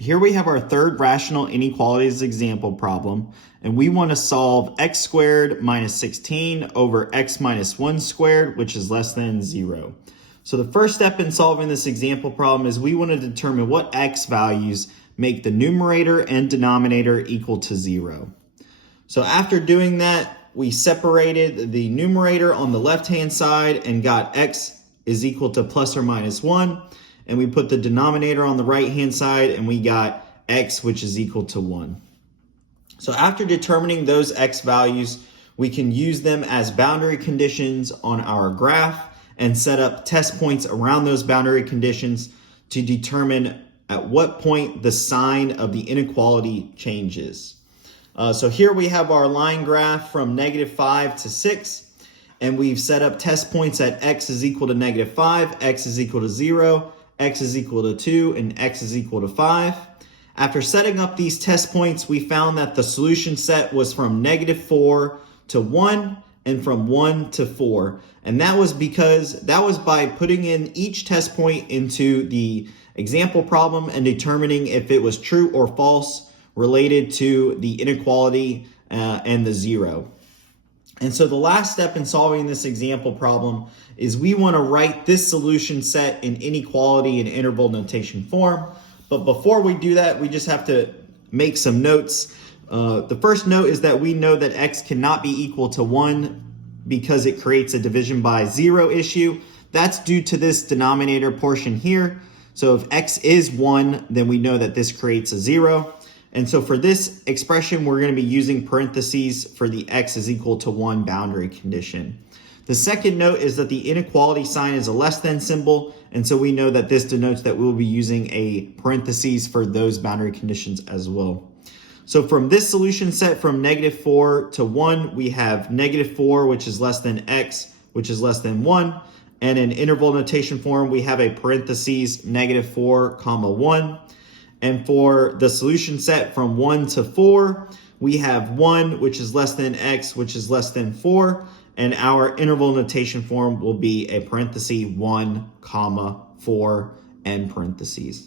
Here we have our third rational inequalities example problem, and we want to solve x squared minus 16 over x minus 1 squared, which is less than 0. So the first step in solving this example problem is we want to determine what x values make the numerator and denominator equal to 0. So after doing that, we separated the numerator on the left-hand side and got x is equal to plus or minus 1. And we put the denominator on the right-hand side and we got x, which is equal to 1. So after determining those x values, we can use them as boundary conditions on our graph and set up test points around those boundary conditions to determine at what point the sign of the inequality changes. So here we have our line graph from -5 to 6, and we've set up test points at x is equal to -5, x is equal to 0, x is equal to 2, and x is equal to 5. After setting up these test points, we found that the solution set was from -4 to 1 and from 1 to 4. And that was by putting in each test point into the example problem and determining if it was true or false related to the inequality and the 0. And so the last step in solving this example problem is we want to write this solution set in inequality and interval notation form. But before we do that, we just have to make some notes. The first note is that we know that x cannot be equal to 1 because it creates a division by 0 issue. That's due to this denominator portion here. So if x is 1, then we know that this creates a 0. And so for this expression, we're going to be using parentheses for the x is equal to 1 boundary condition. The second note is that the inequality sign is a less than symbol, and so we know that this denotes that we'll be using a parentheses for those boundary conditions as well. So from this solution set from -4 to 1, we have -4, which is less than x, which is less than 1. And in interval notation form, we have a parentheses -4, comma 1. And for the solution set from 1 to 4, we have 1, which is less than x, which is less than 4. And our interval notation form will be a parenthesis 1, comma 4, end parentheses.